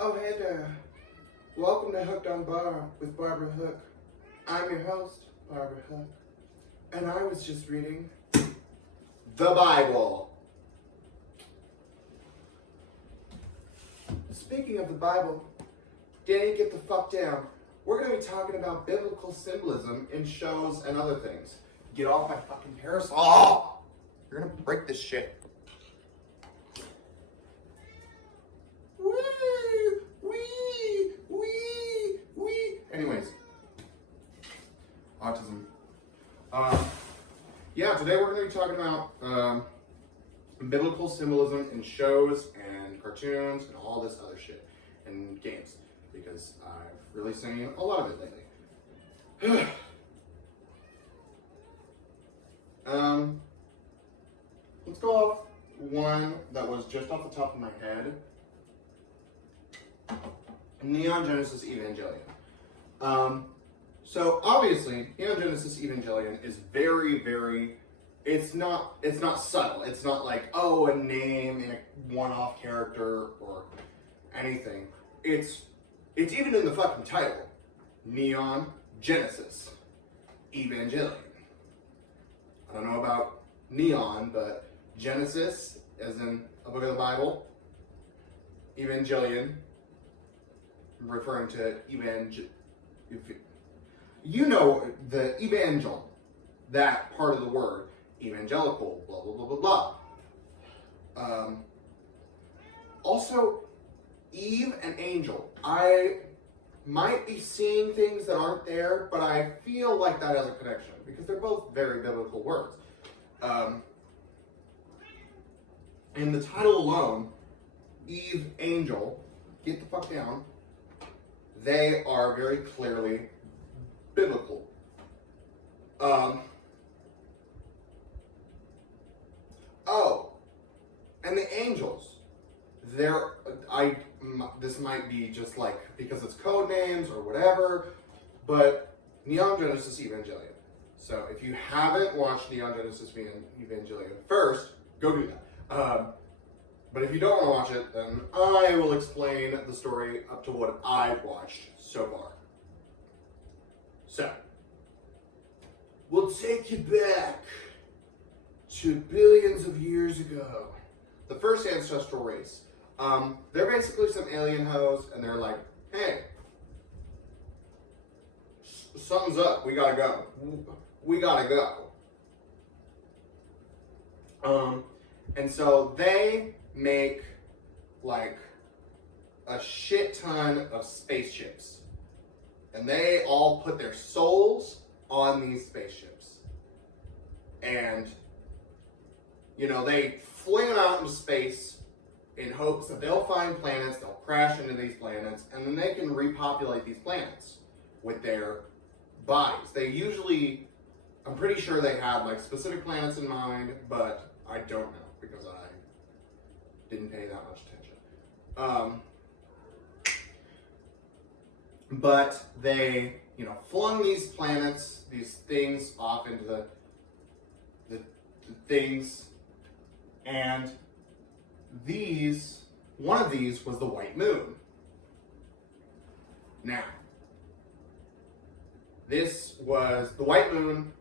Oh, hey there. Welcome to Hooked on Barb with Barbara Hook. I'm your host, Barbara Hook. And I was just reading the Bible. Speaking of the Bible, Danny, get the fuck down. We're going to be talking about biblical symbolism in shows and other things. Get off my fucking parasol. You're going to break this shit. Anyways, autism. Today we're going to be talking about biblical symbolism in shows and cartoons and all this other shit and games, because I've really seen a lot of it lately. Let's go off one that was just off the top of my head. Neon Genesis Evangelion. So obviously, Neon Genesis Evangelion is very, it's not subtle. It's not like, oh, a name in a one-off character or anything. It's even in the fucking title. Neon Genesis Evangelion. I don't know about neon, but Genesis, as in a book of the Bible, Evangelion, referring to you know, the evangel, that part of the word, evangelical, blah, blah, blah, blah, blah. Also, Eve and angel. I might be seeing things that aren't there, but I feel like that has a connection, because they're both very biblical words. In the title alone, Eve, angel, get the fuck down, they are very clearly biblical. And the angels. This might be just like because it's code names or whatever, but Neon Genesis Evangelion. So if you haven't watched Neon Genesis Evangelion first, go do that. But if you don't want to watch it, then I will explain the story up to what I've watched so far. So, we'll take you back to billions of years ago. The first ancestral race. They're basically some alien hoes, and they're like, hey, something's up, we gotta go. We gotta go. And so they make like a shit ton of spaceships, and they all put their souls on these spaceships, and they fling them out into space in hopes that they'll find planets, they'll crash into these planets, and then they can repopulate these planets with their bodies. They usually, I'm pretty sure they had like specific planets in mind, but I don't know because I didn't pay that much attention. But they, flung these planets, these things off into the things, and one of these was the white moon. Now, this was the white moon,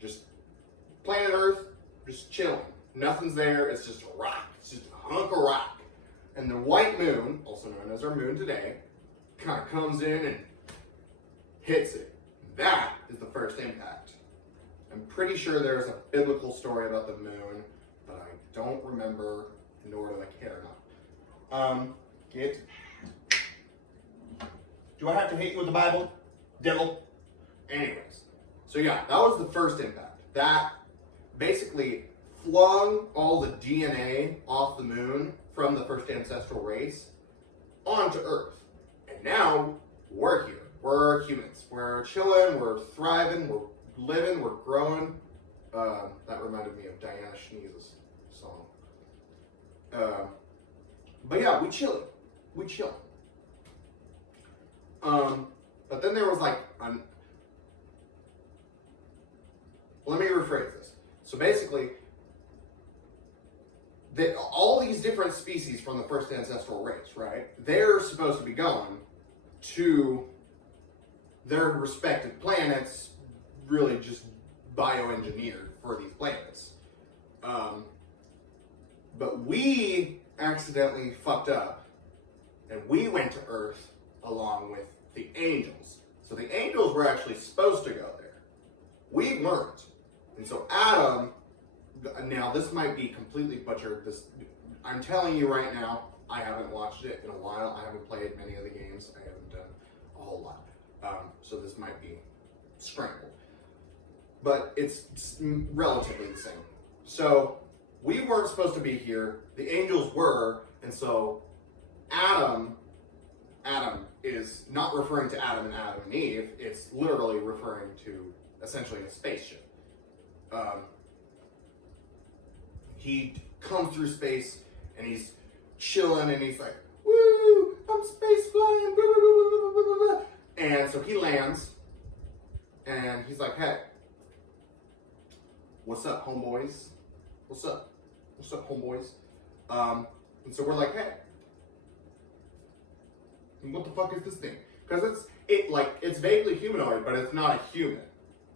just planet Earth, just chilling. Nothing's there, it's just a rock. It's just a hunk of rock. And the white moon, also known as our moon today, kind of comes in and hits it. That is the first impact. I'm pretty sure there's a biblical story about the moon, but I don't remember, nor do I care not. Do I have to hit you with the Bible? Devil? Anyways. So yeah, that was the first impact. That basically flung all the DNA off the moon from the first ancestral race onto Earth. And now we're here. We're humans. We're chilling, we're thriving, we're living, we're growing. That reminded me of Diana Schnee's song. But yeah, we chilling. But then there was like, let me rephrase this. So basically, all these different species from the first ancestral race, right? They're supposed to be going to their respective planets, really just bioengineered for these planets. But we accidentally fucked up, and we went to Earth along with the angels. So the angels were actually supposed to go there. We weren't. And so Adam, now this might be completely butchered. I'm telling you right now, I haven't watched it in a while. I haven't played many of the games. I haven't done a whole lot. So this might be scrambled. But it's relatively the same. So we weren't supposed to be here. The angels were. And so Adam is not referring to Adam and Eve. It's literally referring to essentially a spaceship. He comes through space and he's chilling and he's like, woo, I'm space flying, blah, blah, blah, blah, blah, blah. And so he lands and he's like, hey, what's up, homeboys? What's up? What's up, homeboys? And so we're like, hey, what the fuck is this thing? Because it's vaguely humanoid, but it's not a human.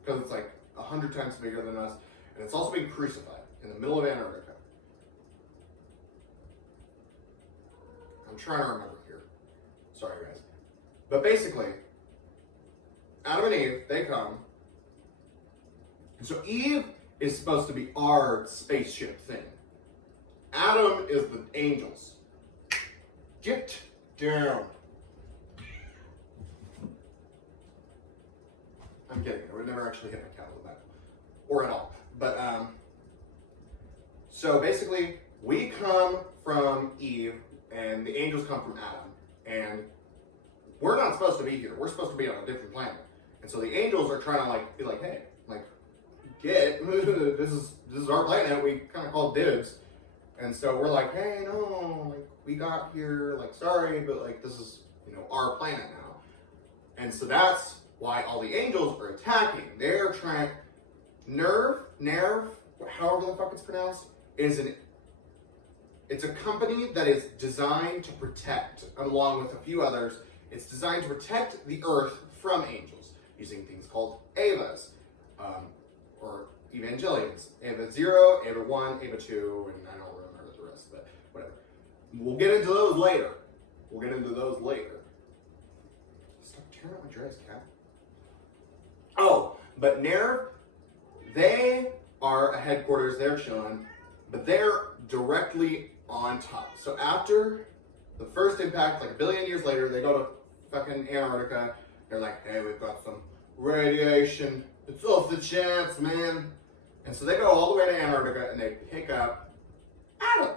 Because it's like 100 times bigger than us, and it's also being crucified in the middle of Antarctica. I'm trying to remember here. Sorry, guys. But basically, Adam and Eve, they come. And so Eve is supposed to be our spaceship thing. Adam is the angels. Get down. I'm kidding. I would never actually hit my cat with that. Or at all. But, so basically, we come from Eve, and the angels come from Adam. And we're not supposed to be here. We're supposed to be on a different planet. And so the angels are trying to, be like, hey, this is our planet. We kind of called dibs. And so we're like, hey, no, we got here, sorry, but, this is, our planet now. And so that's why all the angels are attacking. They're trying. Nerve, however the fuck it's pronounced, it's a company that is designed to protect, along with a few others, it's designed to protect the Earth from angels, using things called Evas, or Evangelions. Eva 0, Eva 1, Eva 2, and I don't remember the rest, but whatever. We'll get into those later. Stop tearing up my dress, cat. Oh, but Nerve, they are a headquarters, they're chilling, but they're directly on top. So after the first impact, 1 billion years later, they go to fucking Antarctica. They're like, hey, we've got some radiation. It's off the chance, man. And so they go all the way to Antarctica and they pick up Adam,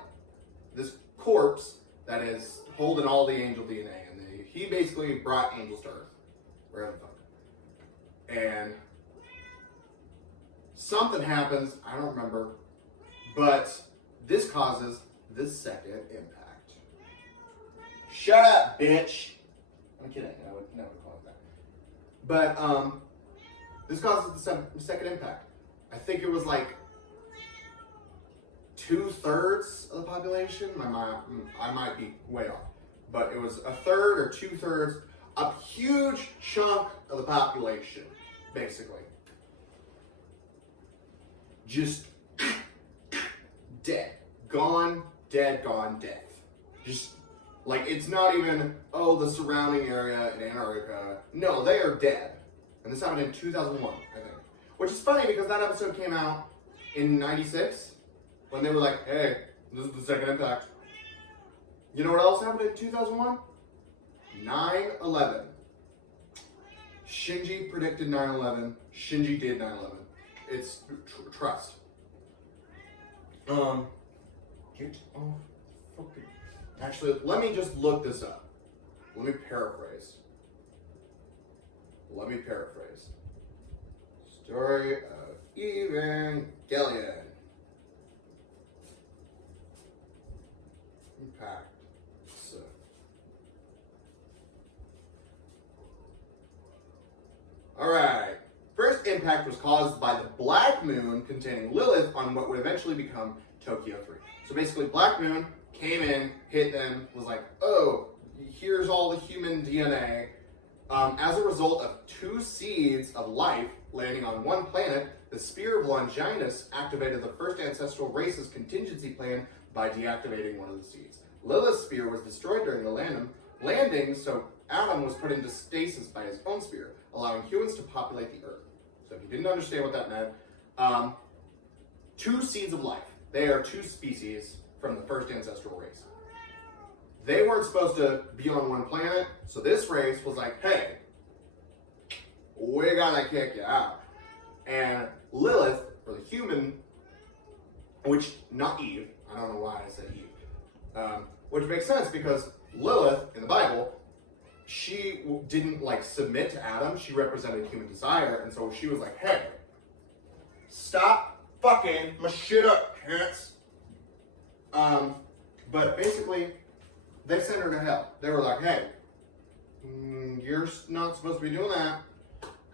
this corpse that is holding all the angel DNA. And he basically brought angels to Earth, wherever the fuck. And something happens, I don't remember, but this causes the second impact. Shut up, bitch! I'm kidding, I would never call it that. But, this causes the second impact. I think it was 2/3 of the population. I might be way off. But it was 1/3 or 2/3, a huge chunk of the population, basically. Just dead. Gone, dead, gone, death. Just, it's not even, the surrounding area in Antarctica. No, they are dead. And this happened in 2001, I think. Which is funny because that episode came out in 96, when they were like, hey, this is the second impact. You know what else happened in 2001? 9/11. Shinji predicted 9/11. Shinji did 9/11. It's trust. Get off fucking. Actually, let me just look this up. Let me paraphrase. Story of Evangelion. Impact. So. Alright. First impact was caused by the black moon containing Lilith on what would eventually become Tokyo 3. So basically, Black Moon came in, hit them, was like, oh, here's all the human DNA. As a result of 2 seeds of life landing on one planet, the Spear of Longinus activated the first ancestral race's contingency plan by deactivating one of the seeds. Lilith's spear was destroyed during the landing, so Adam was put into stasis by his own spear, allowing humans to populate the Earth. So if you didn't understand what that meant, 2 seeds of life. They are 2 species from the first ancestral race. They weren't supposed to be on one planet, so this race was like, hey, we gotta kick you out. And Lilith, or the human, which, not Eve, I don't know why I said Eve, which makes sense because Lilith, in the Bible, she didn't like submit to Adam, she represented human desire, and so she was like, hey, stop fucking my shit up, cats. But basically, they sent her to hell. They were like, hey, you're not supposed to be doing that.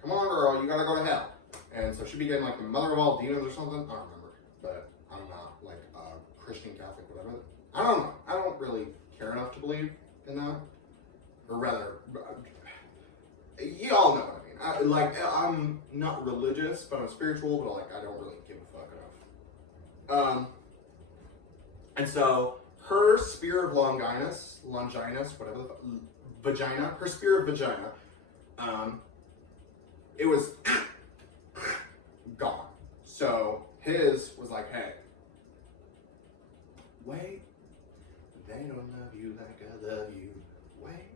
Come on, girl, you gotta go to hell. And so she became like the mother of all demons or something. I don't remember, but I'm not like a Christian, Catholic, whatever. I don't know. I don't really care enough to believe in that. Or rather, you all know what I mean. I'm not religious, but I'm spiritual, but like, I don't really give a fuck enough. And so her spear of Longinus, whatever the fuck, vagina, her spear of vagina, it was gone. So his was like, hey, wait, they don't love you like I love you. Wait.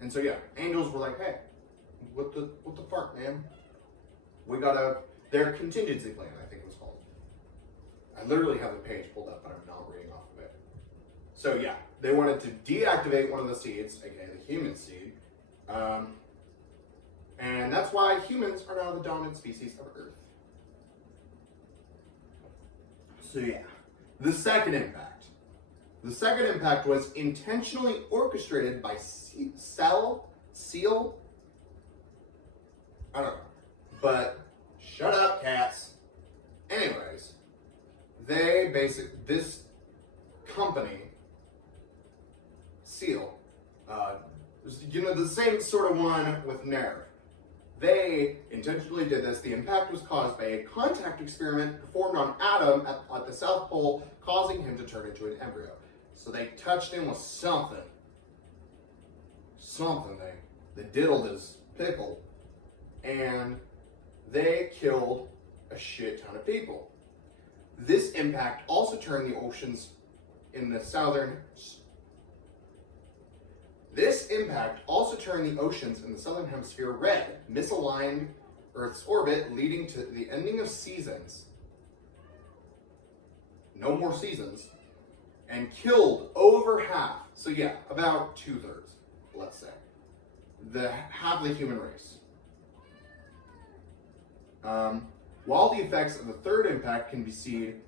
And so yeah, angels were like, hey, what the fuck, man? We gotta, their contingency plan, I think it was called. I literally have the page pulled up, but I'm not reading off of it. So yeah, they wanted to deactivate one of the seeds, aka the human seed. And that's why humans are now the dominant species of Earth. So yeah, the second impact. The second impact was intentionally orchestrated by Seal. I don't know. But shut up, cats. Anyways, this company, Seal, the same sort of one with Nerve. They intentionally did this. The impact was caused by a contact experiment performed on Adam at the South Pole, causing him to turn into an embryo. So they touched him with something. They diddled his pickle. And they killed a shit ton of people. This impact also turned the oceans in the southern hemisphere red, misaligned Earth's orbit, leading to the ending of seasons. No more seasons. And killed over half. So yeah, about 2/3, let's say. Half the human race. While the effects of the third impact can be seen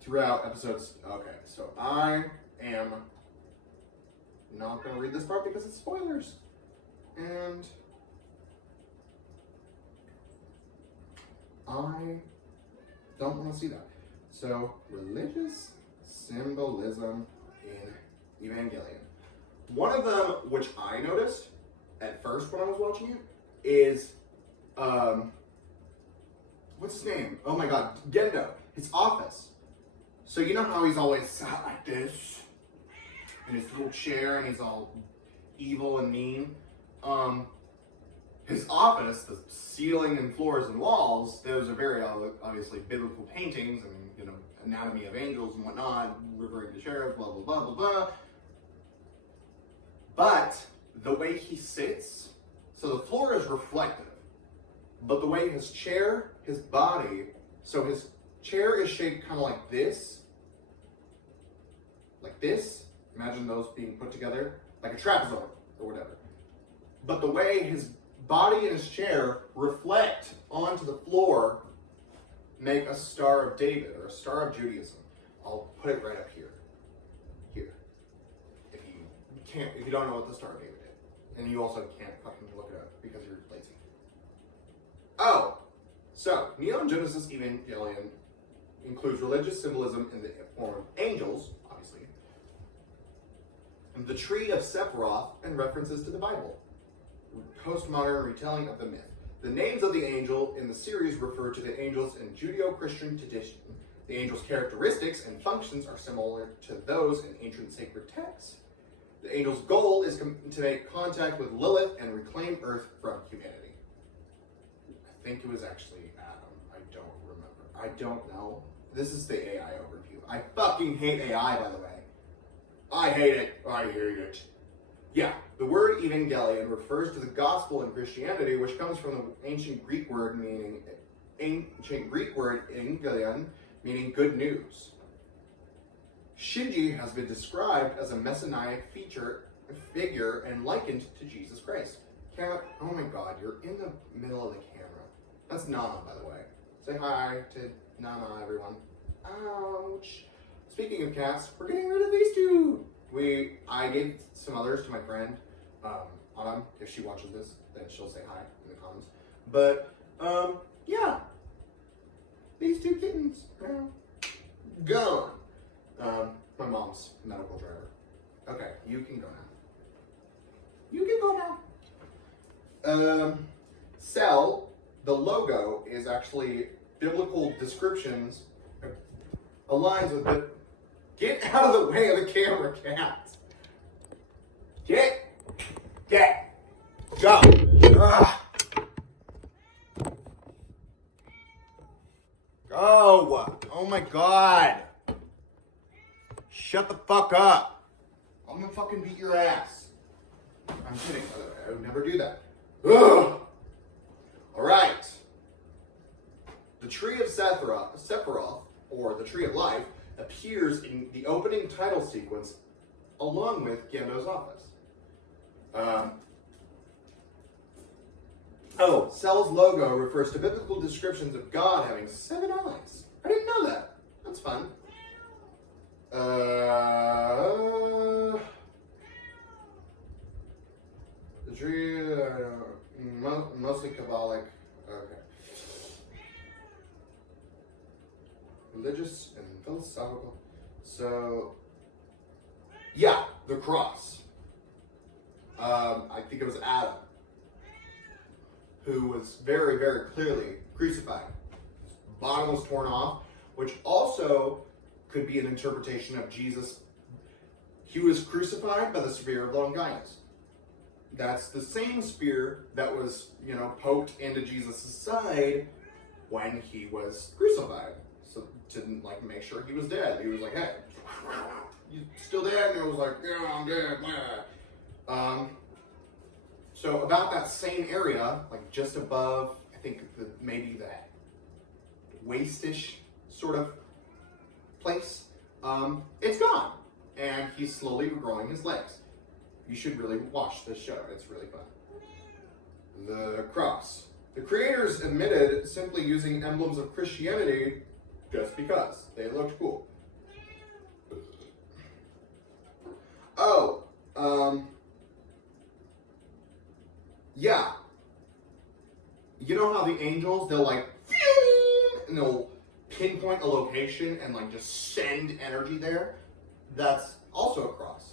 throughout episodes. Okay, so I am not going to read this part because it's spoilers. And I don't want to see that. So, religious symbolism in Evangelion. One of them, which I noticed at first when I was watching it, is, what's his name? Oh my god, Gendo. His office. So you know how he's always sat like this? In his little chair and he's all evil and mean? His office, the ceiling and floors and walls, those are very obviously biblical paintings and, anatomy of angels and whatnot, referring to cherubs, blah, blah, blah, blah, blah. But the way he sits, so the floor is reflective, but the way his chair, his body, so his chair is shaped kind of like this. Imagine those being put together, like a trapezoid or whatever. But the way his body and his chair reflect onto the floor make a Star of David or a Star of Judaism. I'll put it right up here. If you don't know what the Star of David is. And you also can't fucking look it up because you're lazy. Oh, so Neon Genesis Evangelion includes religious symbolism in the form of angels, obviously, and the tree of Sephiroth, and references to the Bible. Postmodern retelling of the myth. The names of the angel in the series refer to the angels in Judeo-Christian tradition. The angel's characteristics and functions are similar to those in ancient sacred texts. The angel's goal is to make contact with Lilith and reclaim Earth from humanity. I think it was actually Adam. I don't remember. I don't know. This is the AI overview. I fucking hate AI, by the way. I hate it. I hate it. Yeah, the word Evangelion refers to the gospel in Christianity, which comes from the ancient Greek word Evangelion, meaning good news. Shinji has been described as a messianic figure and likened to Jesus Christ. Cat, oh my god, you're in the middle of the camera. That's Nana, by the way. Say hi to Nana, everyone. Ouch. Speaking of cats, we're getting rid of these two. I gave some others to my friend, Autumn. If she watches this, then she'll say hi in the comments. But, yeah. These two kittens are gone. My mom's medical driver. Okay, you can go now. You can go now. Cell, the logo, is actually biblical descriptions, aligns with the... Get out of the way of the camera, cat. Get. Go. Ugh. Go. Oh my god. Shut the fuck up. I'm gonna fucking beat your ass. I'm kidding, by the way. I would never do that. Ugh. Alright. The tree of Sephiroth, or the tree of life, appears in the opening title sequence along with Gendo's office. Cell's logo refers to biblical descriptions of God having 7 eyes. I didn't know that. That's fun. The tree, mostly Kabbalic. Okay. Religious and philosophical. So, yeah, the cross. I think it was Adam who was very, very clearly crucified. His bottom was torn off, which also could be an interpretation of Jesus. He was crucified by the spear of Longinus. That's the same spear that was, poked into Jesus' side when he was crucified. So to make sure he was dead. He was like, hey, you still dead? And it was like, yeah, I'm dead. So about that same area, like just above, I think maybe the waist-ish sort of place, it's gone. And he's slowly regrowing his legs. You should really watch this show. It's really fun. The cross. The creators admitted simply using emblems of Christianity just because they looked cool. Yeah. You know how the angels, they'll and they'll pinpoint a location and just send energy there? That's also a cross.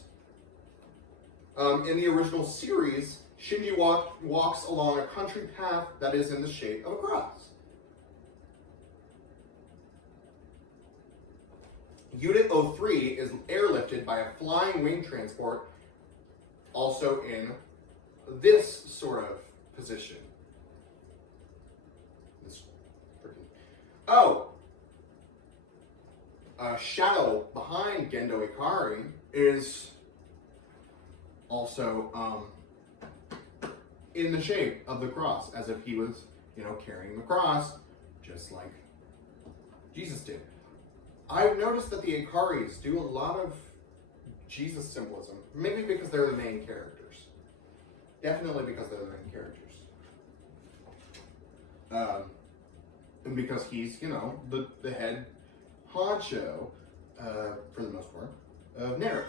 In the original series, Shinji walks along a country path that is in the shape of a cross. Unit 03 is airlifted by a flying wing transport, also in this sort of position. Shadow behind Gendo Ikari is also in the shape of the cross, as if he was, carrying the cross, just like Jesus did. I've noticed that the Ikaris do a lot of Jesus symbolism, maybe because they're the main characters. Definitely because they're the main characters. And because he's, the head honcho, for the most part, of Nerf.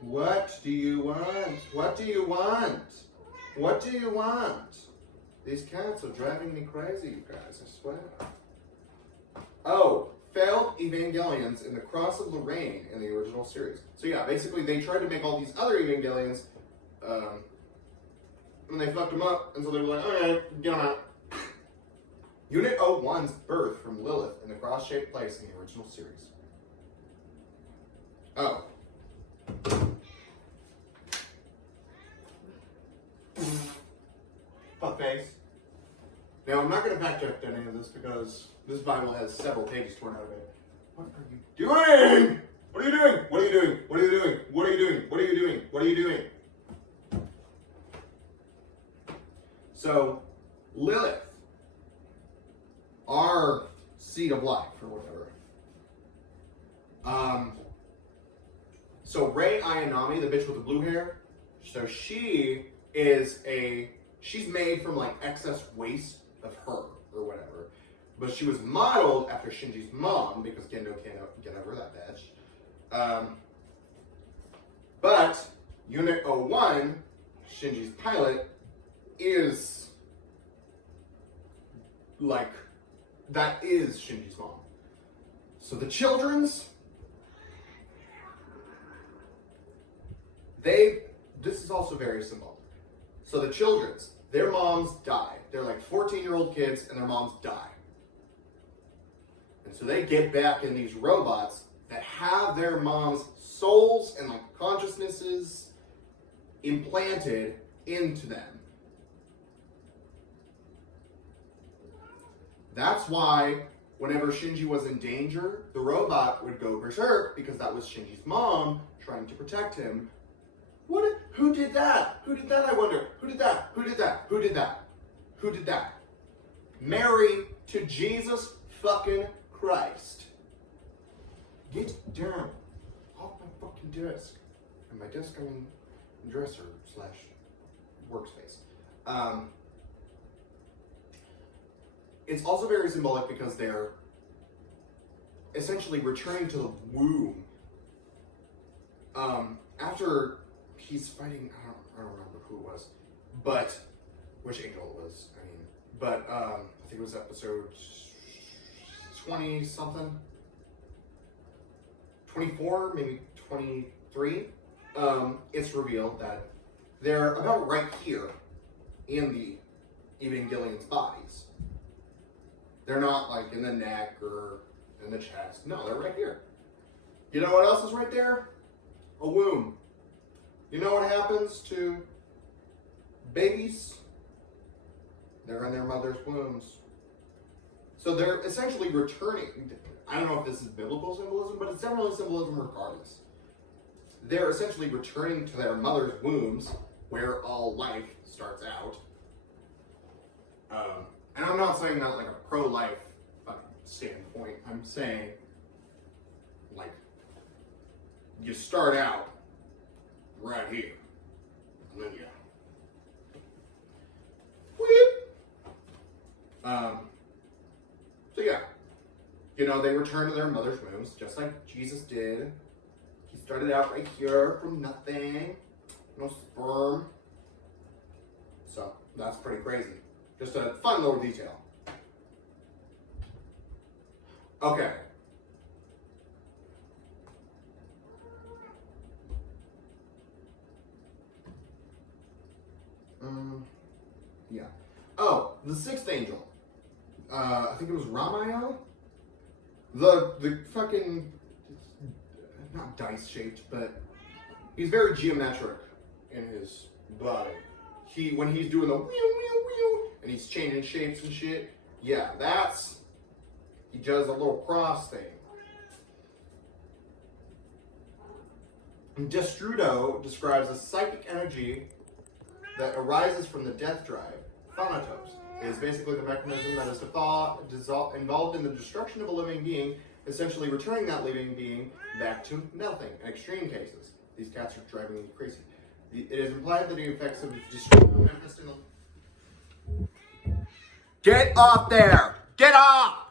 What do you want? What do you want? What do you want? These cats are driving me crazy, you guys, I swear. failed Evangelions in the Cross of Lorraine in the original series. So yeah, basically they tried to make all these other Evangelions, and they fucked them up, and so they were like, okay, get them out. Unit 01's birth from Lilith in the cross-shaped place in the original series. Oh. Fuckface. Now, I'm not going to fact check any of this because this Bible has several pages torn out of it. What are you doing? What are you doing? What are you doing? What are you doing? What are you doing? What are you doing? What are you doing? So, Lilith, our seed of life, or whatever. So Rei Ayanami, the bitch with the blue hair, so she's made from like excess waste of her, or whatever. But she was modeled after Shinji's mom, because Gendo can't get over that bitch. But Unit 01, Shinji's pilot, is like, that is Shinji's mom. So the children's, this is also very symbolic. So the children's, their moms die. They're like 14-year-old kids and their moms die. And so they get back in these robots that have their moms' souls and like consciousnesses implanted into them. That's why whenever Shinji was in danger, the robot would go berserk, because that was Shinji's mom trying to protect him. Who did that? Who did that, I wonder? Who did that? Who did that? Who did that? Who did that? Mary to Jesus fucking Christ. Get down off my fucking desk. And my desk, I mean dresser / workspace. It's also very symbolic because they're essentially returning to the womb. After he's fighting, I don't remember who it was, but which angel it was. I think it was episode 20 something, 24, maybe 23. It's revealed that they're about right here in the Evangelion's bodies. They're not like in the neck or in the chest. No, they're right here. You know what else is right there? A womb. You know what happens to babies? They're in their mother's wombs. So they're essentially returning. I don't know if this is biblical symbolism, but it's definitely symbolism regardless. They're essentially returning to their mother's wombs, where all life starts out. And I'm not saying that like a pro-life standpoint. I'm saying, like, you start out right here, and then you whip. So yeah, they return to their mother's wombs, just like Jesus did. He started out right here from nothing, no sperm. So that's pretty crazy. Just a fun little detail. Okay. Yeah. Oh, the sixth angel. I think it was Ramael. The fucking, not dice shaped, but he's very geometric in his body. When he's doing the wheel, wheel, wheel, and he's changing shapes and shit. Yeah, he does a little cross thing. Destrudo describes a psychic energy that arises from the death drive, Thanatos. It is basically the mechanism that is involved in the destruction of a living being, essentially returning that living being back to nothing. In extreme cases, these cats are driving me crazy. It is implied that the effects of destruction manifest in the... Get off there! Get off!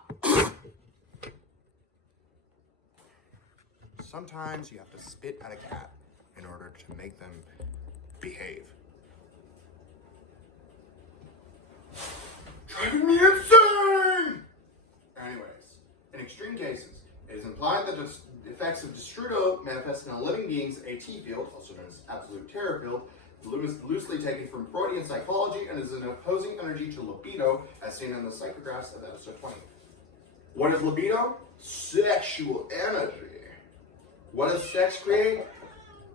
Sometimes you have to spit at a cat in order to make them behave. Driving me insane! Anyways, in extreme cases, implied that the effects of Destrudo manifest in a living being's AT field, also known as absolute terror field, loosely taken from Freudian psychology and is an opposing energy to libido, as seen in the psychographs of episode 20. What is libido? Sexual energy. What does sex create?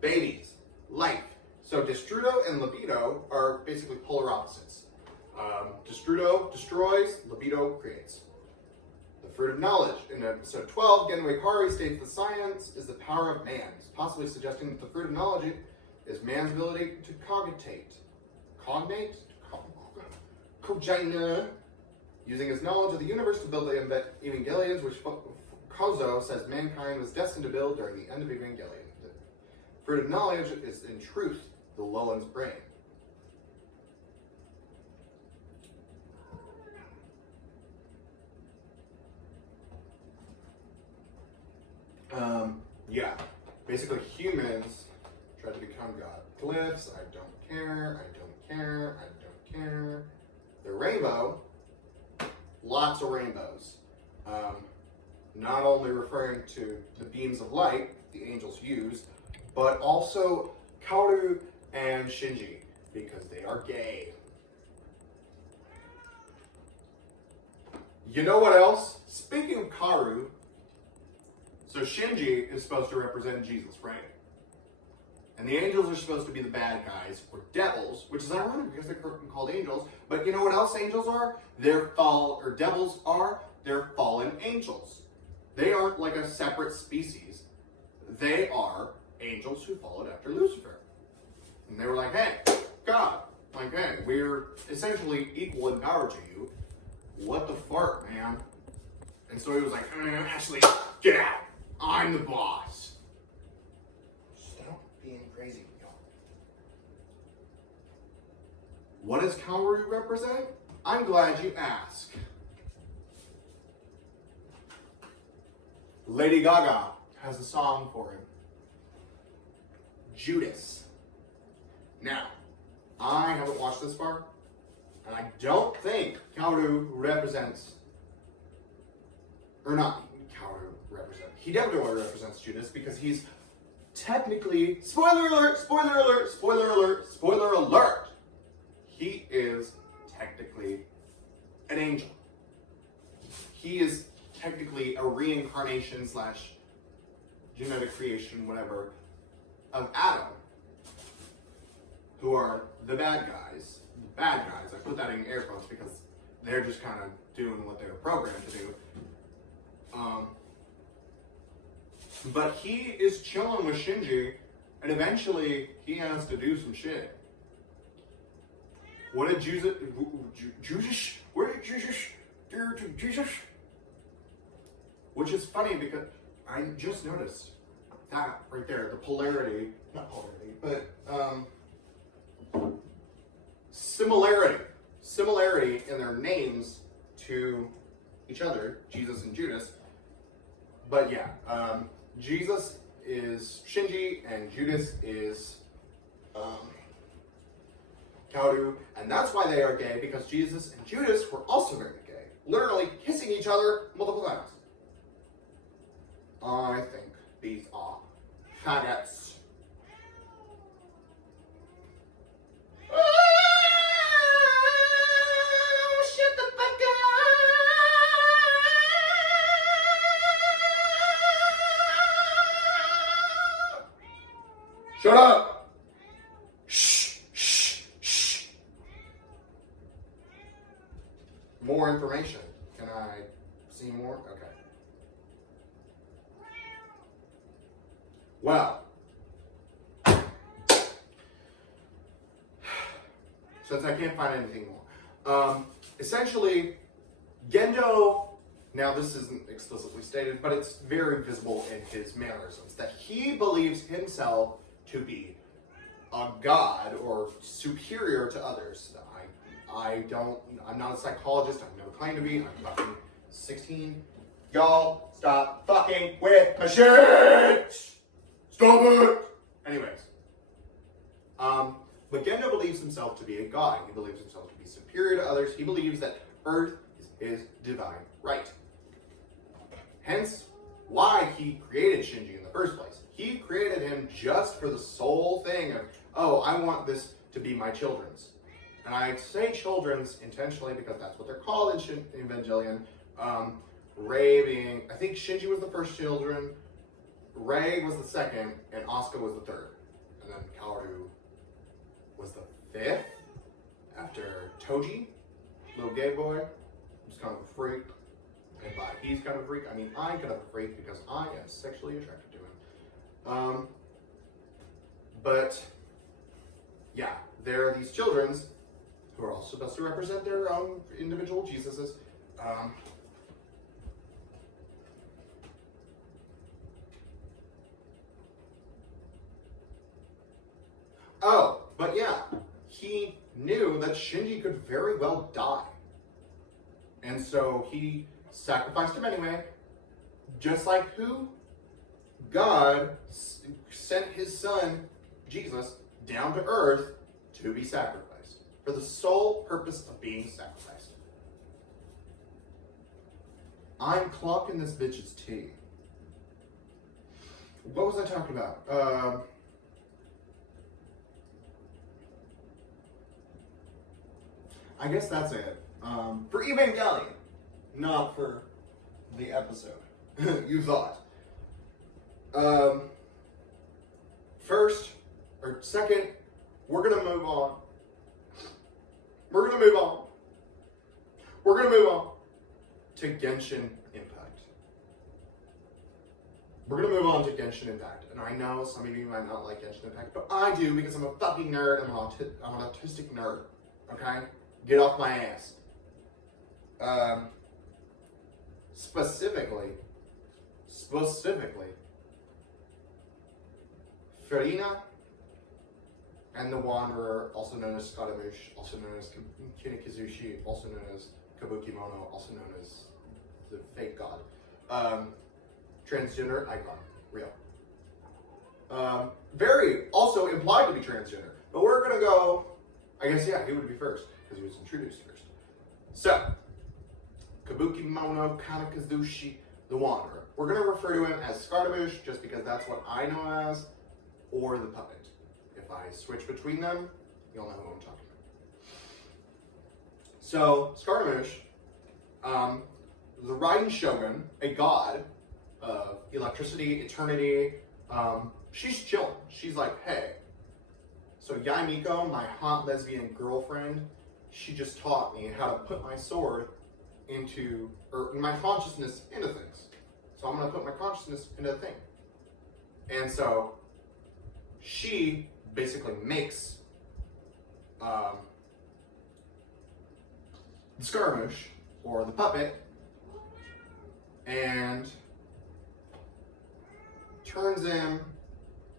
Babies. Life. So Destrudo and libido are basically polar opposites. Destrudo destroys, libido creates. The fruit of knowledge. In episode 12, Genwei Kari states that science is the power of man, possibly suggesting that the fruit of knowledge is man's ability to cogitate. Cognate? Cogina. Using his knowledge of the universe to build the Evangelions, which Kozo says mankind was destined to build during the end of Evangelion. The fruit of knowledge is, in truth, the Lolan's brain. Yeah. Basically, humans try to become God. Glyphs, I don't care, I don't care, I don't care. The rainbow, lots of rainbows. Not only referring to the beams of light the angels used, but also Kaoru and Shinji, because they are gay. You know what else? Speaking of Kaoru, so Shinji is supposed to represent Jesus, right? And the angels are supposed to be the bad guys, or devils, which is ironic because they're called angels. But you know what else angels are? Devils are, they're fallen angels. They aren't like a separate species. They are angels who followed after Lucifer. And they were like, hey, God, like, hey, we're essentially equal in power to you. What the fart, man? And so he was like, Ashley, get out. I'm the boss. Stop being crazy, y'all. What does Kaoru represent? I'm glad you asked. Lady Gaga has a song for him. Judas. Now, I haven't watched this far, and I don't think Kaoru represents, or not Kaoru represents, he definitely represents Judas because he's technically, spoiler alert, spoiler alert, spoiler alert, spoiler alert, he is technically an angel. He is technically a reincarnation / genetic creation, whatever, of Adam, who are the bad guys. The bad guys, I put that in air quotes because they're just kind of doing what they were programmed to do. But he is chilling with Shinji, and eventually he has to do some shit. What did Jesus? What did Jesus do to Jesus? Which is funny because I just noticed that right there, the polarity, not polarity, but similarity in their names to each other, Jesus and Judas. But yeah, Jesus is Shinji and Judas is Kaoru, and that's why they are gay, because Jesus and Judas were also very gay, literally kissing each other multiple times. I think these are faggots. Shut the fuck up! Shut up! Shh, shh, shh. More information. Can I see more? Okay. Well, since I can't find anything more, essentially, Gendo, now this isn't explicitly stated, but it's very visible in his mannerisms, that he believes himself to be a god or superior to others. I'm not a psychologist, I've never claimed to be, I'm fucking 16. Y'all, stop fucking with my shit! Stop it! Anyways. But Gendo believes himself to be a god. He believes himself to be superior to others. He believes that Earth is his divine right. Hence, why he created Shinji in the first place. He created him just for the sole thing of, oh, I want this to be my children's. And I say children's intentionally because that's what they're called in Evangelion. Rei being, I think Shinji was the first children, Rei was the second, and Asuka was the third. And then Kaoru was the fifth, after Toji, little gay boy, who's kind of a freak. And by he's kind of a freak, I mean I'm kind of a freak because I am sexually attracted to him. But yeah, there are these children's who are all supposed to represent their own individual Jesuses. Oh, but yeah, he knew that Shinji could very well die. And so he sacrificed him anyway, just like who? God sent his son, Jesus, down to earth to be sacrificed, for the sole purpose of being sacrificed. I'm clocking this bitch's tea. What was I talking about? I guess that's it. For Evangelion, not for the episode. You thought. First, or second, we're gonna move on. We're gonna move on to Genshin Impact. We're gonna move on to Genshin Impact. And I know some of you might not like Genshin Impact, but I do because I'm a fucking nerd. I'm an autistic nerd. Okay? Get off my ass. Specifically, Farina and the Wanderer, also known as Scaramouche, also known as Kinikizushi, also known as Kabukimono, also known as the fake god. Transgender icon, real. Very also implied to be transgender. But we're gonna go, I guess, yeah, he would be first, because he was introduced first. So, Kabukimono Kanakazushi, the Wanderer. We're going to refer to him as Scaramouche, just because that's what I know as, or the puppet. If I switch between them, you'll know who I'm talking about. So, Scaramouche, the Raiden Shogun, a god of electricity, eternity, she's chilling. She's like, hey, so Yai Miko, my hot lesbian girlfriend, she just taught me how to put my sword into, or my consciousness into things. So I'm going to put my consciousness into a thing. And so she basically makes the Scaramouche, or the puppet, and turns him,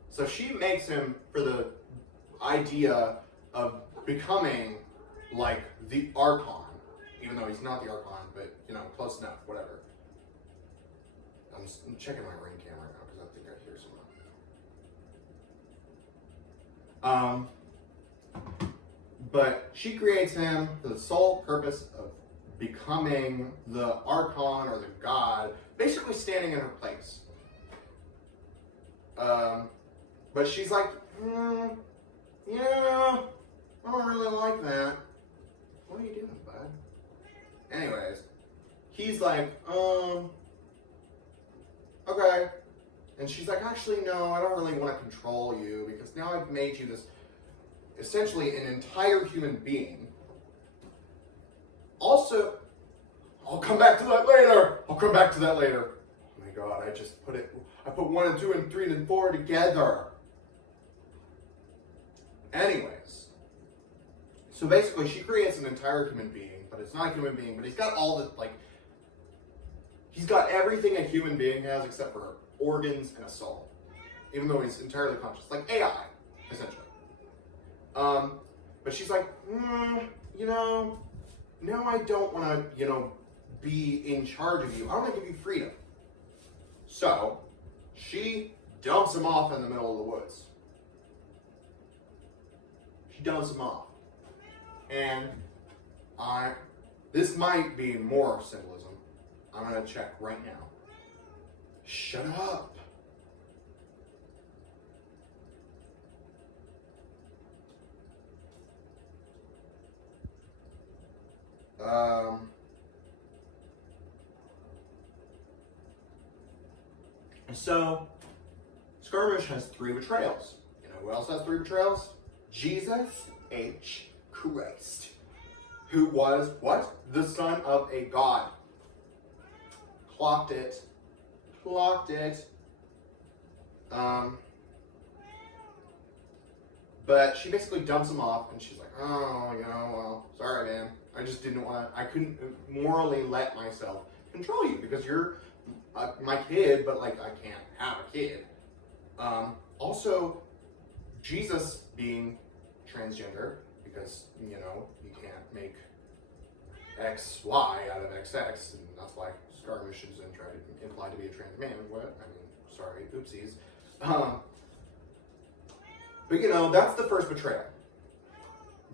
so she makes him for the idea of becoming like the Archon, even though he's not the Archon, but you know, close enough, whatever. I'm checking my ring camera now because I think I hear someone. But she creates him for the sole purpose of becoming the Archon or the god, basically standing in her place. But she's like, yeah, I don't really like that. What are you doing, bud? Anyways, he's like, okay. And she's like, actually, no, I don't really want to control you because now I've made you this, essentially an entire human being. Also, I'll come back to that later. Oh my God, I put 1 and 2 and 3 and 4 together. Anyways, so basically she creates an entire human being, but it's not a human being, but he's got all the, he's got everything a human being has except for organs and a soul, even though he's entirely conscious, like AI, essentially. But she's like, no, I don't want to, be in charge of you. I want to give you freedom. So she dumps him off in the middle of the woods. She dumps him off. And this might be more symbolism. I'm going to check right now. Shut up. So, Skirmish has 3 betrayals. You know who else has 3 betrayals? Jesus H. Christ, who was, what? The son of a god. Clocked it. But she basically dumps him off, and she's like, oh, you know, well, sorry, man. I just didn't want to, I couldn't morally let myself control you, because you're my kid, but, like, I can't have a kid. Also, Jesus being transgender, because, you know, you can't make XY out of XX, and that's why Skirmish is implied to be a trans man. What? I mean, sorry, oopsies. But, you know, that's the first betrayal.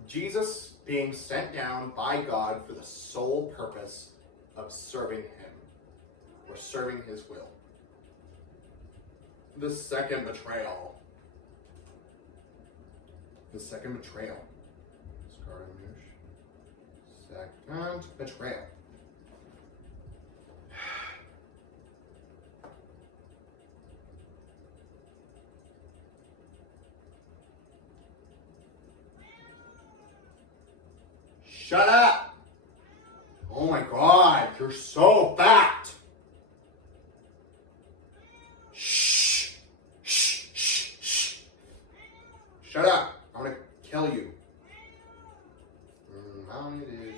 Jesus being sent down by God for the sole purpose of serving him, or serving his will. The second betrayal. Second betrayal. Shut up! Oh my god, you're so fat! Shh! Shh! Shh! Shh! Shut up! I'm gonna kill you. How many days?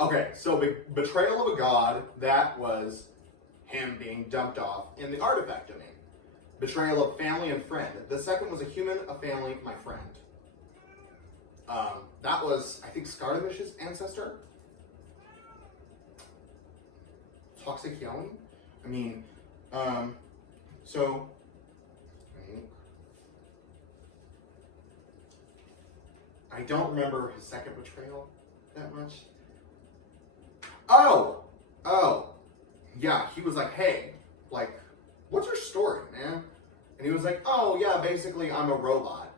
Okay, so betrayal of a god, that was him being dumped off in the artifact domain. Betrayal of family and friend. The second was a human, a family, my friend. That was, I think, Skirmish's ancestor. Toxic yelling. I mean, so, I don't remember his second betrayal that much. Oh, yeah, he was like, hey, like, what's your story, man? And he was like, oh, yeah, basically, I'm a robot.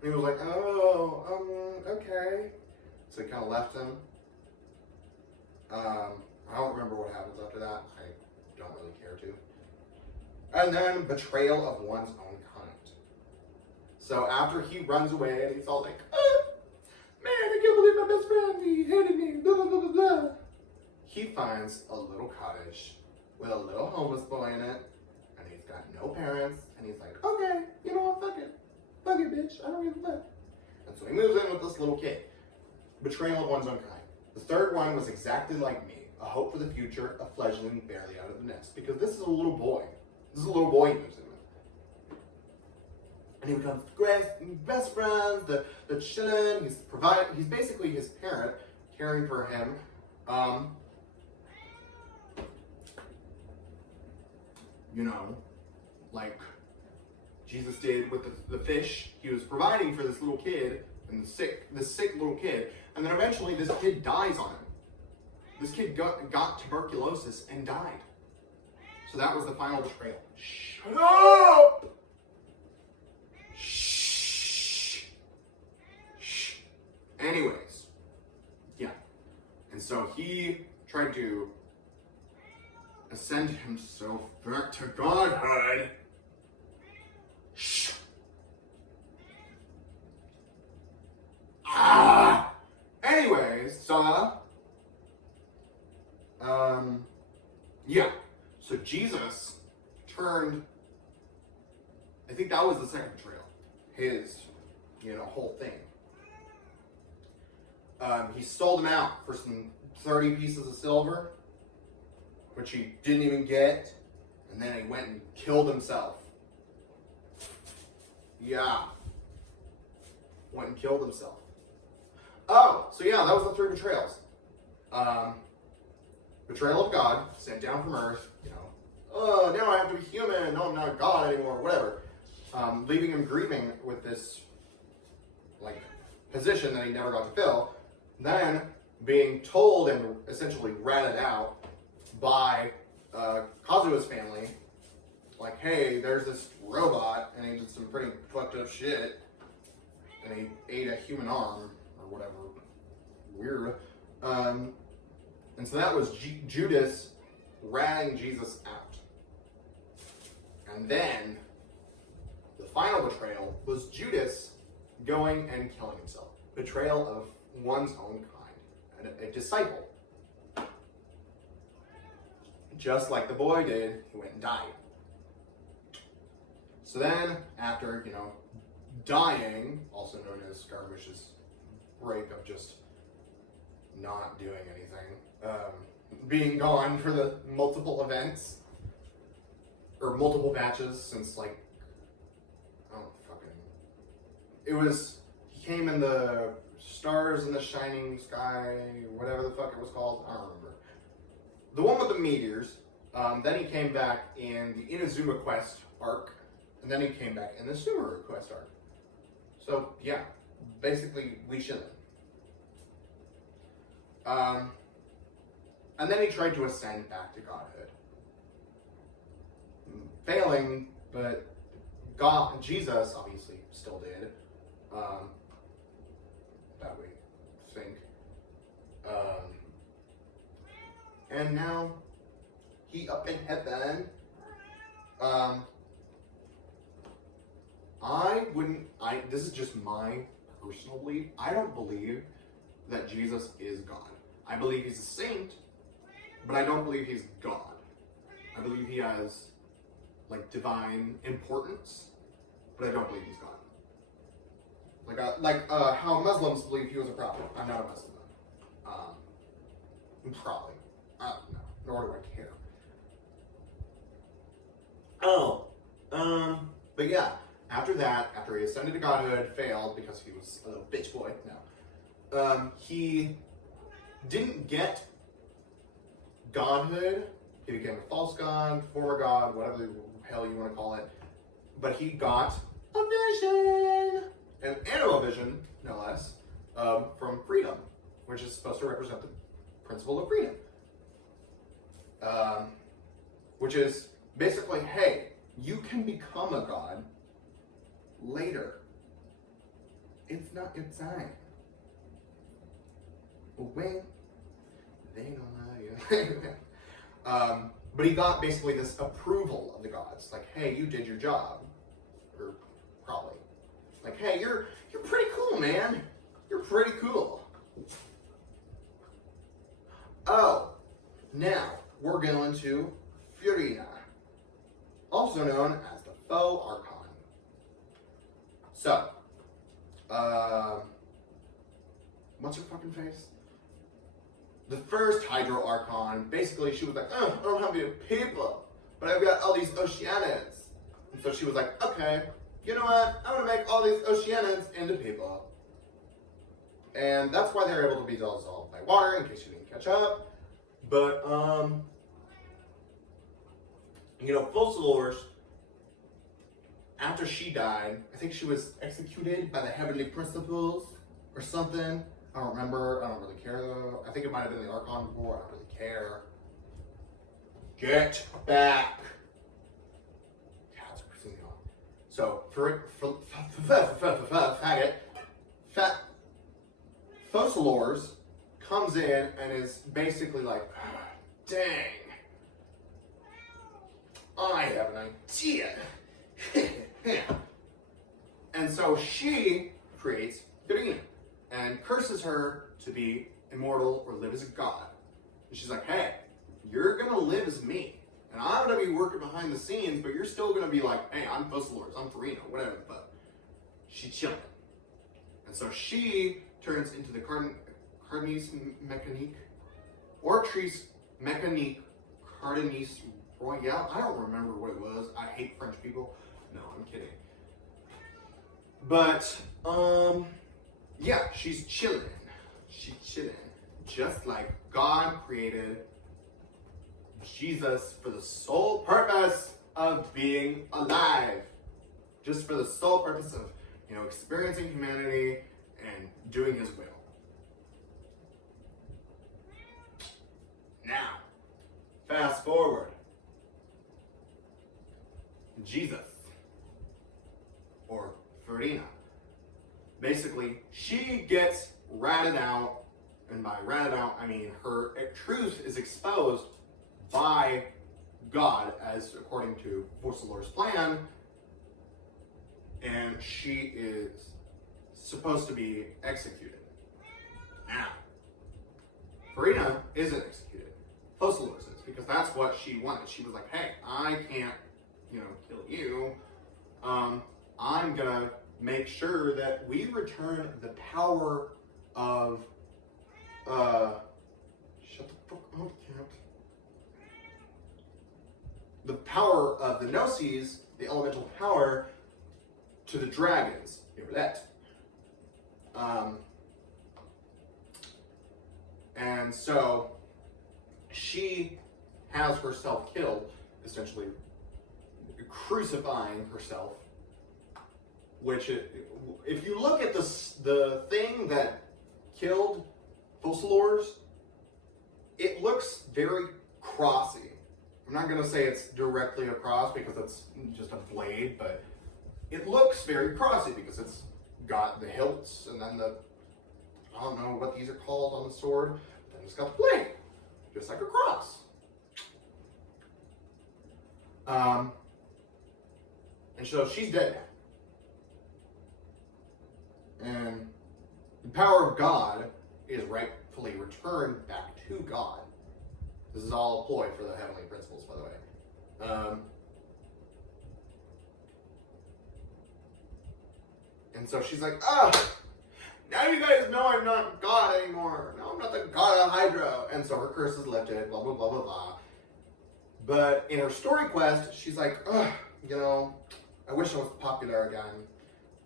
And he was like, oh, okay. So he kind of left him. I don't remember what happens after that. I don't really care to. And then betrayal of one's own kind. So after he runs away and he's all like, man, I can't believe my best friend, he hated me, blah, blah, blah, blah, blah. He finds a little cottage with a little homeless boy in it, and he's got no parents, and he's like, okay, you know what, fuck it, bitch, I don't give a fuck. And so he moves in with this little kid. Betrayal of one's own kind. The third one was exactly like me, a hope for the future, a fledgling barely out of the nest, because this is a little boy. This is a little boy he moves in with. And he becomes best friends, they're chilling, he's basically his parent, caring for him. You know, like Jesus did with the fish. He was providing for this little kid, and this sick little kid, and then eventually this kid dies on him. This kid got tuberculosis and died. So that was the final betrayal. Shut up! Shh. Shh. Anyways, yeah. And so he tried to ascend himself back to godhood. Shh. Anyways, so yeah. So Jesus turned, I think that was the second betrayal. His, whole thing. He stole them out for some 30 pieces of silver, which he didn't even get, and then he went and killed himself. Yeah. Went and killed himself. Oh, so yeah, that was the 3 betrayals. Betrayal of God, sent down from earth, oh, now I have to be human, no, I'm not God anymore, whatever. Leaving him grieving with this, position that he never got to fill. Then being told and essentially ratted out by Kazuha's family, like, hey, there's this robot and he did some pretty fucked up shit and he ate a human arm or whatever. Weird. And so that was Judas ratting Jesus out. And then the final betrayal was Judas going and killing himself. Betrayal of one's own kind, a disciple. Just like the boy did, he went and died. So then, after, dying, also known as Scaramouche's break of just not doing anything, being gone for the multiple events, or multiple batches since, like, he came in the Stars in the Shining Sky, whatever the fuck it was called, I don't remember. The one with the meteors, then he came back in the Inazuma Quest arc, and then he came back in the Sumeru Quest arc. So, yeah, basically, we shouldn't. And then he tried to ascend back to godhood. Failing, but Jesus obviously still did. That we think. And now, he up in heaven. This is just my personal belief. I don't believe that Jesus is God. I believe he's a saint, but I don't believe he's God. I believe he has, like, divine importance, but I don't believe he's God. Like how Muslims believe he was a prophet. I'm not a Muslim, though. Probably. I don't know. Nor do I care. But yeah, after that, after he ascended to godhood, failed because he was a little bitch boy. No. He didn't get godhood. He became a false god, former god, whatever the hell you want to call it. But he got a vision, an animal vision, no less, from freedom, which is supposed to represent the principle of freedom. Which is basically, hey, you can become a god later. It's not your time. When they don't know you. But he got basically this approval of the gods. Like, hey, you did your job. Or probably. Like, hey, you're pretty cool, man. You're pretty cool. Oh, now we're going to Furina, also known as the Faux Archon. So, what's her fucking face? The first Hydro Archon, basically she was like, I don't have any people, but I've got all these Oceanids. And so she was like, okay, you know what? I'm gonna make all these Oceanids into people. And that's why they're able to be dissolved by water, in case you didn't catch up. But, Focalors, after she died, I think she was executed by the Heavenly Principles or something. I don't remember. I don't really care though. I think it might have been the Archon before. I don't really care. Get back. Cats are pissing me off. So, Focalors comes in and is basically like, dang, I have an idea. And so she creates Furina and curses her to be immortal or live as a god. And she's like, hey, you're gonna live as me. And I'm gonna be working behind the scenes, but you're still gonna be like, hey, I'm Focalors, I'm Furina, whatever, but she's chilling. And so she turns into the Carnice Mécanique, or Trice Mécanique Carnice Royale. I don't remember what it was. I hate French people. No, I'm kidding. But, yeah, she's chilling. She's chilling. Just like God created Jesus for the sole purpose of being alive. Just for the sole purpose of, experiencing humanity and doing his will. Now, fast forward. Jesus, or Farina. Basically, she gets ratted out, and by ratted out, I mean her truth is exposed by God, as according to Vorsalor's plan, and she is supposed to be executed. Now, Farina isn't executed. Vorsalor's is, because that's what she wanted. She was like, hey, I can't, kill you. I'm gonna make sure that we return the power of, shut the fuck up, cat. The power of the Gnosis, the elemental power, to the dragons. Remember that. And so she has herself killed, essentially crucifying herself. Which, if you look at the thing that killed Vorsalor's, it looks very crossy. I'm not going to say it's directly a cross because it's just a blade, but it looks very crossy because it's got the hilts and then I don't know what these are called on the sword, then it's got the blade, just like a cross. And so she's dead now. And the power of God is rightfully returned back to God. This is all a ploy for the heavenly principles, by the way. And so she's like, now you guys know I'm not God anymore. No, I'm not the God of Hydra. And so her curse is lifted, blah, blah, blah, blah, blah. But in her story quest, she's like, I wish I was popular again.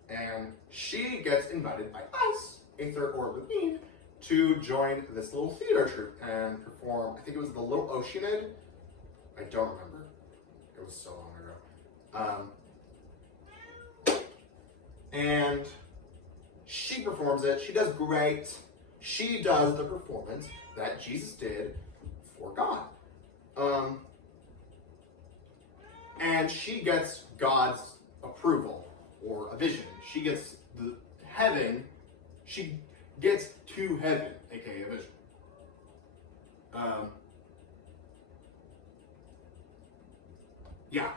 And she gets invited by us, Aether or Lupine, to join this little theater troupe and perform, I think it was the Little Oceanid. I don't remember. It was so long ago. And she performs it. She does great. She does the performance that Jesus did for God. And she gets God's approval or a vision. She gets the heaven. She gets to heaven, aka a vision. Yeah,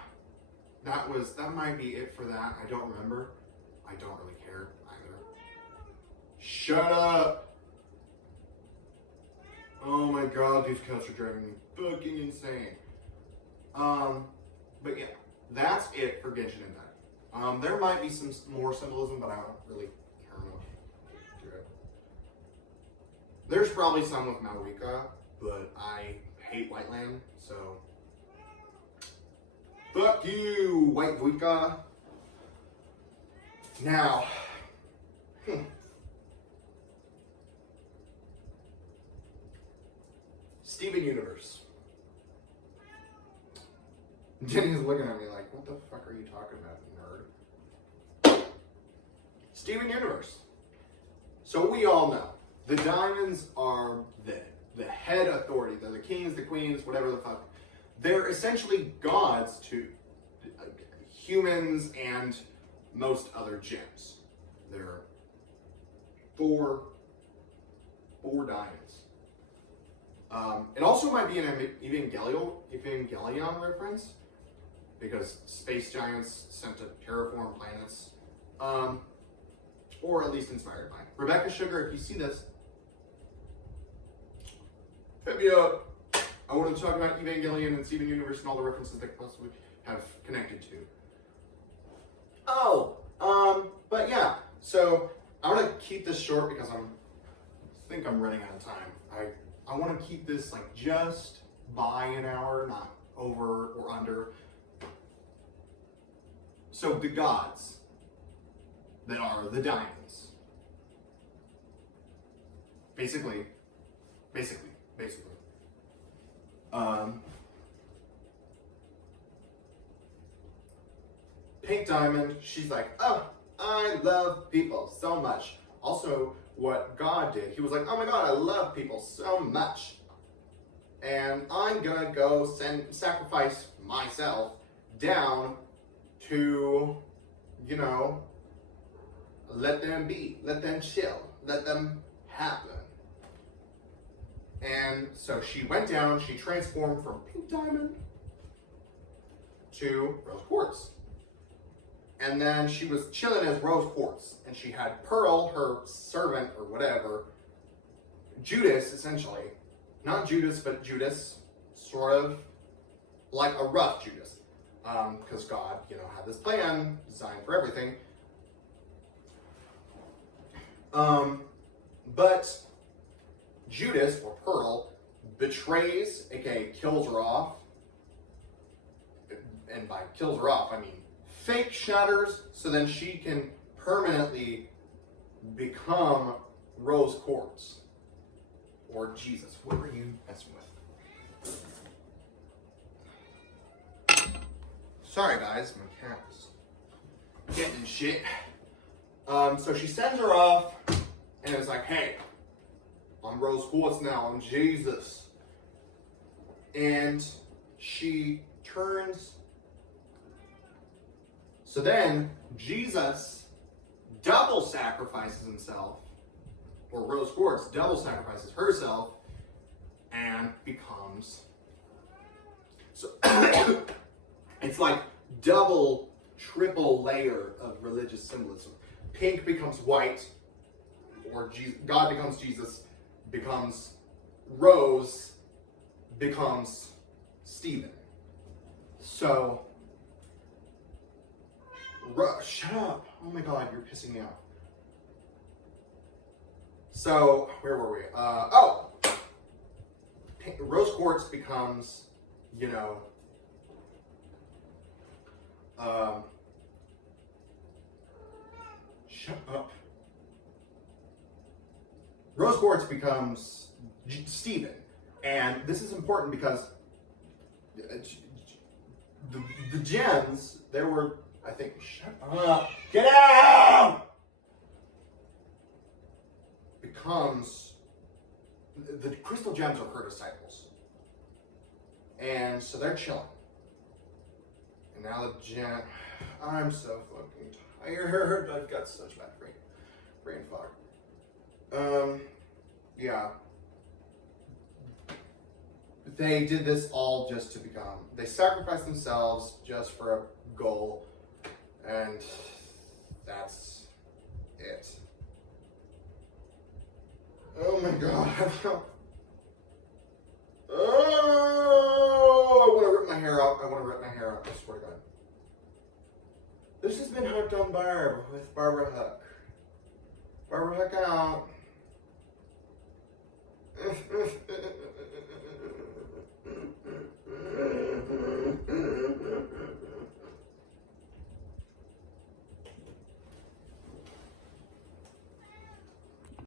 that might be it for that. I don't remember. I don't really care either. Shut up! Oh my god, these cats are driving me fucking insane. But yeah, that's it for Genshin Impact. There might be some more symbolism, but I don't really care enough to do it. There's probably some with Maurika, but I hate Whiteland, so fuck you, White Vuika. Now, Steven Universe. Jenny's looking at me like, what the fuck are you talking about, nerd? Steven Universe. So we all know, the diamonds are the head authority. They're the kings, the queens, whatever the fuck. They're essentially gods to humans and most other gems. There are four diamonds. It also might be an Evangelion reference, because space giants sent to terraform planets, or at least inspired by. Rebecca Sugar, if you see this, hit me up. I want to talk about Evangelion and Steven Universe and all the references they possibly have connected to. But yeah, so I want to keep this short because I think I'm running out of time. I want to keep this like just by an hour, not over or under. So the gods that are the diamonds. Basically. Pink Diamond, she's like, oh, I love people so much. also what God did. He was like, oh my God, I love people so much. And I'm going to go sacrifice myself down to, you know, let them be, let them chill, let them happen. And so she went down, she transformed from pink diamond to rose quartz. And then she was chilling as rose quartz. And she had Pearl, her servant or whatever, Judas essentially. Not Judas, but Judas, sort of like a rough Judas. Because God, you know, had this plan designed for everything. But Judas, or Pearl, betrays, aka kills her off. And by kills her off, I mean fake shatters so then she can permanently become rose quartz. Or Jesus. What were you messing with? Sorry guys, my cat's getting shit. So she sends her off and it's like, hey, I'm rose quartz now, I'm Jesus. And she turns. So then Jesus double sacrifices himself, or rose quartz double sacrifices herself and becomes. So it's like double, triple layer of religious symbolism. Pink becomes white, or God becomes Jesus, becomes Rose, becomes Stephen. So, shut up. Oh my God, you're pissing me off. So, where were we? Rose quartz becomes, you know, shut up. Rose quartz becomes Stephen. And this is important because the gems, there were, I think, shut up, get out! Becomes, the crystal gems are her disciples. And so they're chilling. And now the gem, I'm so fucking tired. I've got such bad brain fog. Yeah. They did this all just to become, they sacrificed themselves just for a goal. And that's it. Oh my God. Oh, I want to rip my hair out. I swear to God. This has been Hyped on Barb with Barbara Huck. Barbara Huck out.